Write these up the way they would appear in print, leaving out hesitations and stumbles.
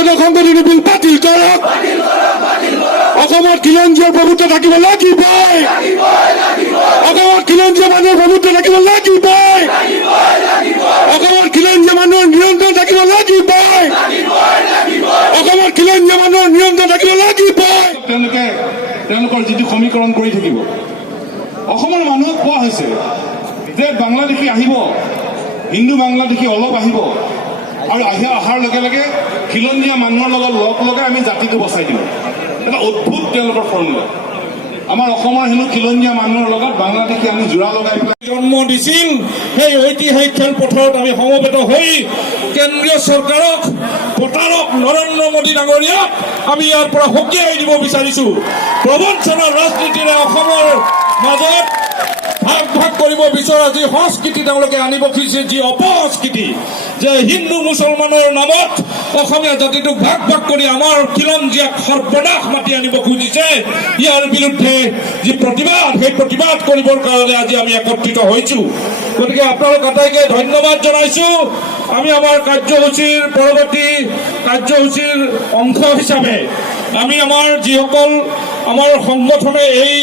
নাগৰিকত্ব সংশোধনী বিল বাতিল কৰক অসমত খিলঞ্জীয়াৰ প্ৰভুত্ব থাকিব লাগিবই অসমত খিলঞ্জীয়া মানুহৰ প্ৰভুত্ব থাকিব লাগিবই অসমত খিলঞ্জীয়া মানুহৰ নিয়ন্ত্ৰণ থাকিব লাগিবই অসমত খিলঞ্জীয়া মানুহৰ নিয়ন্ত্ৰণ থাকিব লাগিবই তেওঁলোকৰ যিটো সমীকৰণ কৰি থাকিব অসমৰ মানুহক কোৱা হৈছে যে বাংলাদেশী আহিব হিন্দু বাংলাদেশী অলপ আহিব আৰু অহাৰ লগে লগে খিলঞ্জীয়া মানুহৰ লগত লগ লগাই আমি জাতিটো বচাই দিম এটা অদ্ভুত তেওঁলোকৰ ফৰ্মুলা আমাৰ অসমৰ হেনো খিলঞ্জীয়া মানুহৰ লগত বাংলাদেশী আমি জোৰা লগাই পেলাই জন্ম দিছিল সেই ঐতিহাসিক খেলপথাৰত আমি সমবেত হৈ কেন্দ্ৰীয় চৰকাৰক ভোটাৰক নৰেন্দ্ৰ মোদী ডাঙৰীয়াক আমি ইয়াৰ পৰা সকীয়াই দিব বিচাৰিছো প্ৰবঞ্চনাৰ ৰাজনীতিৰে অসমৰ মাজত ভাগ ভাগ কৰিব বিচৰা যি সংস্কৃতি তেওঁলোকে আনিব খুজিছে যি অপসংস্কৃতি যে হিন্দু মুছলমানৰ নামত অসমীয়া জাতিটোক ভাগ ভাগ কৰি আমাৰ খিলঞ্জীয়াক সৰ্বনাশ মাতি আনিব খুজিছে ইয়াৰ বিৰুদ্ধে যি প্ৰতিবাদ সেই প্ৰতিবাদ কৰিবৰ কাৰণে আজি আমি একত্ৰিত হৈছো গতিকে আপোনালোক আটাইকে ধন্যবাদ জনাইছো আমি আমাৰ কাৰ্যসূচীৰ পৰৱৰ্তী কাৰ্যসূচীৰ অংশ হিচাপে আমি আমাৰ যিসকল আমাৰ সংগঠনে এই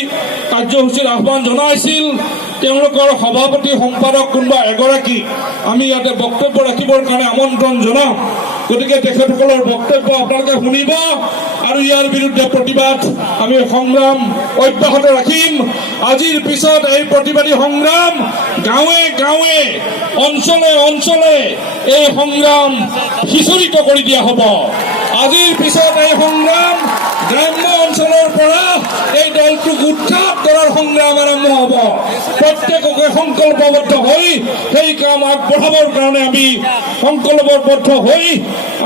কাৰ্যসূচীৰ আহ্বান জনাইছিল তেওঁলোকৰ সভাপতি সম্পাদক কোনোবা এগৰাকী আমি ইয়াতে বক্তব্য ৰাখিবৰ কাৰণে আমন্ত্ৰণ জনাম গতিকে তেখেতসকলৰ বক্তব্য আপোনালোকে শুনিব আৰু ইয়াৰ বিৰুদ্ধে প্ৰতিবাদ আমি সংগ্ৰাম অব্যাহত ৰাখিম আজিৰ পিছত এই প্ৰতিবাদী সংগ্ৰাম গাঁৱে গাঁৱে অঞ্চলে অঞ্চলে এই সংগ্ৰাম সিঁচৰিত কৰি দিয়া হ'ব আজিৰ পিছত এই সংগ্ৰাম গ্ৰাম্য অঞ্চলৰ পৰা এই দলটোক উৎখাত কৰাৰ সংগ্ৰাম আৰম্ভ হ'ব প্ৰত্যেককে সংকল্পবদ্ধ হৈ সেই কাম আগবঢ়াবৰ কাৰণে আমি সংকল্পবদ্ধ হৈ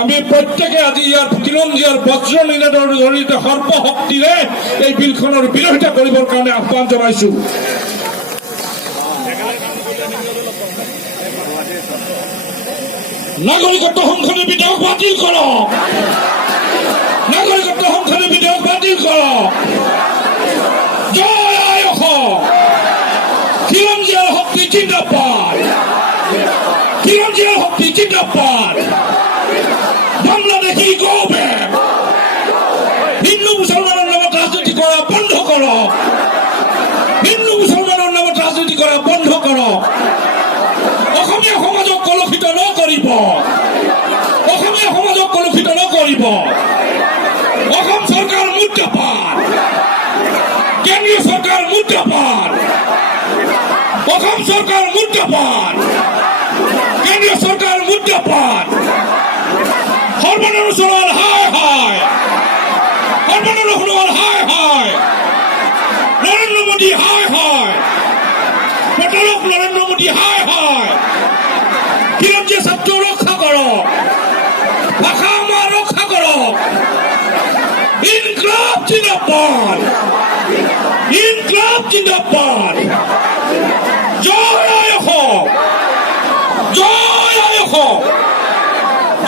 আমি প্ৰত্যেকে আজি ইয়াৰ খিলঞ্জীয়াৰ বজ্ৰ নিনাদৰ জৰিয়তে সৰ্বশক্তিৰে এই বিলখনৰ বিৰোধিতা কৰিবৰ কাৰণে আহ্বান জনাইছো নাগৰিকত্ব সংশোধনী বিধেয়ক বাতিল কৰক নাগৰিকত্ব সংশোধনী বিধেয়ক বাতিল কৰক জয় আই অসম খিলঞ্জীয়াৰ শক্তি জিন্দাবাদ খিলঞ্জীয়াৰ শক্তি জিন্দাবাদ বাংলাদেশী গো বেক হিন্দু মুছলমানৰ নামত ৰাজনীতি কৰা বন্ধ কৰক হিন্দু মুছলমানৰ নামত ৰাজনীতি কৰা বন্ধ কৰক অসমীয়া সমাজক কলুষিত নকৰিব অসমীয়া সমাজক কলুষিত নকৰিব অসম চৰকাৰ মুৰ্দাবাদ কেন্দ্ৰীয় চৰকাৰ মুৰ্দাবাদ অসম চৰকাৰ মুৰ্দাবাদ কেন্দ্ৰীয় চৰকাৰ মুৰ্দাবাদ সৰ্বনাম সোণোৱাল হায় হায় সৰ্বনাম সোণোৱাল হায় হায় নৰেন্দ্ৰ মোদী হায় হায় পটলক নৰেন্দ্ৰ মোদী হায় হায় খিলঞ্জীয়া ছাত্ৰ ৰক্ষা কৰক ভাষা আমাৰ ৰক্ষা কৰক ইনকলাব জিন্দাবাদ ইনকলাব জিন্দাবাদ জয় আই অসম জয় আই অসম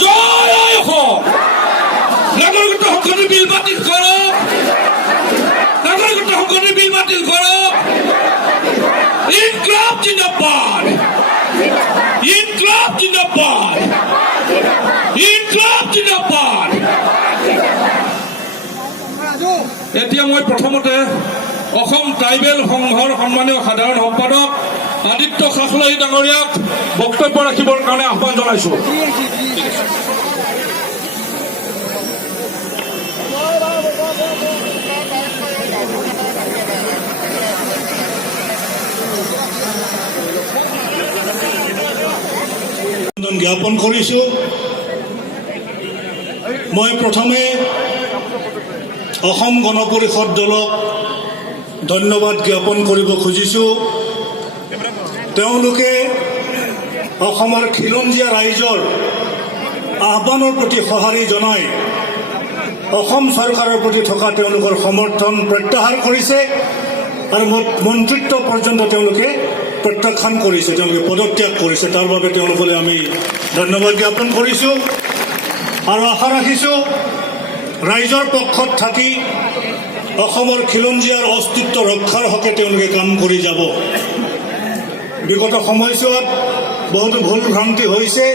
জয় আই অসম নাগৰিকত্ব সংশোধনী বিল বাতিল কৰক নাগৰিকত্ব সংশোধনী বিল বাতিল কৰক ইনকলাব জিন্দাবাদ ইনকলাব জিন্দাবাদ ইনকলাব জিন্দাবাদ এতিয়া মই প্ৰথমতে অসম ট্ৰাইবেল সংঘৰ সন্মানীয় সাধাৰণ সম্পাদক আদিত্য খাখলাই ডাঙৰীয়াক বক্তব্য ৰাখিবৰ কাৰণে আহ্বান জনাইছো জ্ঞাপন কৰিছো মই প্ৰথমে অসম গণ পৰিষদ দলক ধন্যবাদ জ্ঞাপন কৰিব খুজিছো তেওঁলোকে অসমৰ খিলঞ্জীয়া ৰাইজৰ আহ্বানৰ প্ৰতি সঁহাৰি জনাই অসম চৰকাৰৰ প্ৰতি থকা তেওঁলোকৰ সমৰ্থন প্ৰত্যাহাৰ কৰিছে আৰু মন্ত্ৰিত্ব পৰ্যন্ত তেওঁলোকে প্ৰত্যাখ্যান কৰিছে তেওঁলোকে পদত্যাগ কৰিছে তাৰ বাবে তেওঁলোকলৈ আমি ধন্যবাদ জ্ঞাপন কৰিছোঁ আৰু আশা ৰাখিছোঁ ৰাইজৰ পক্ষত থাকি অসমৰ খিলঞ্জীয়াৰ অস্তিত্ব ৰক্ষাৰ হকে তেওঁলোকে কাম কৰি যাব বিগত সময়ছোৱাত বহুতো ভুল ভ্ৰান্তি হৈছে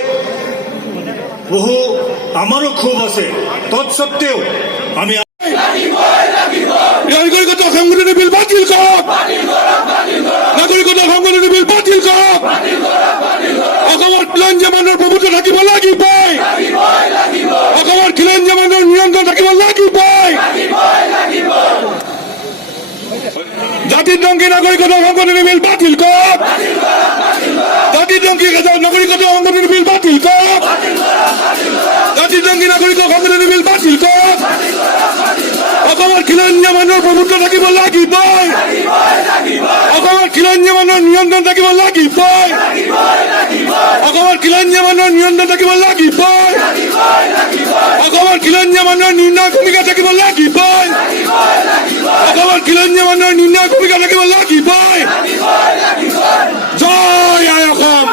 বহু আমাৰো ক্ষোভ আছে তৎসত্ত্বেও আমি নাগৰিকত্ব সংশোধনী বিল বাতিল কৰক নাগৰিকত্ব সংশোধনী বিল বাতিল কৰক অসমৰ খিলঞ্জীয়া মানুহৰ প্ৰভুত্ব থাকিব লাগিবই অসমৰ খিলঞ্জীয়া মানুহৰ নিয়ন্ত্ৰণ থাকিব লাগিবই জাতিধ্বংসী নাগৰিকত্ব সংশোধনী বিল বাতিল কৰক জাতিধ্বংসী নাগৰিকত্ব সংশোধনী বিল বাতিল কৰক জাতিধ্বংসী নাগৰিকত্ব সংশোধনী বিল বাতিল কৰক অসমৰ খিলঞ্জীয়া মানুহৰ প্ৰভুত্ব থাকিব লাগিবই অসমৰ খিলঞ্জীয়া মানুহৰ নিয়ন্ত্ৰণ থাকিব লাগিবই অসমৰ খিলঞ্জীয়া মানুহৰ নিয়ন্ত্ৰণ থাকিব লাগিবই অসমৰ খিলঞ্জীয়া মানুহৰ নিৰ্ণায়ক ভূমিকা থাকিব লাগিবই অসমৰ খিলঞ্জীয়া মানুহৰ নিৰ্ণায়ক ভূমিকা থাকিব লাগিবই জয় আই অসম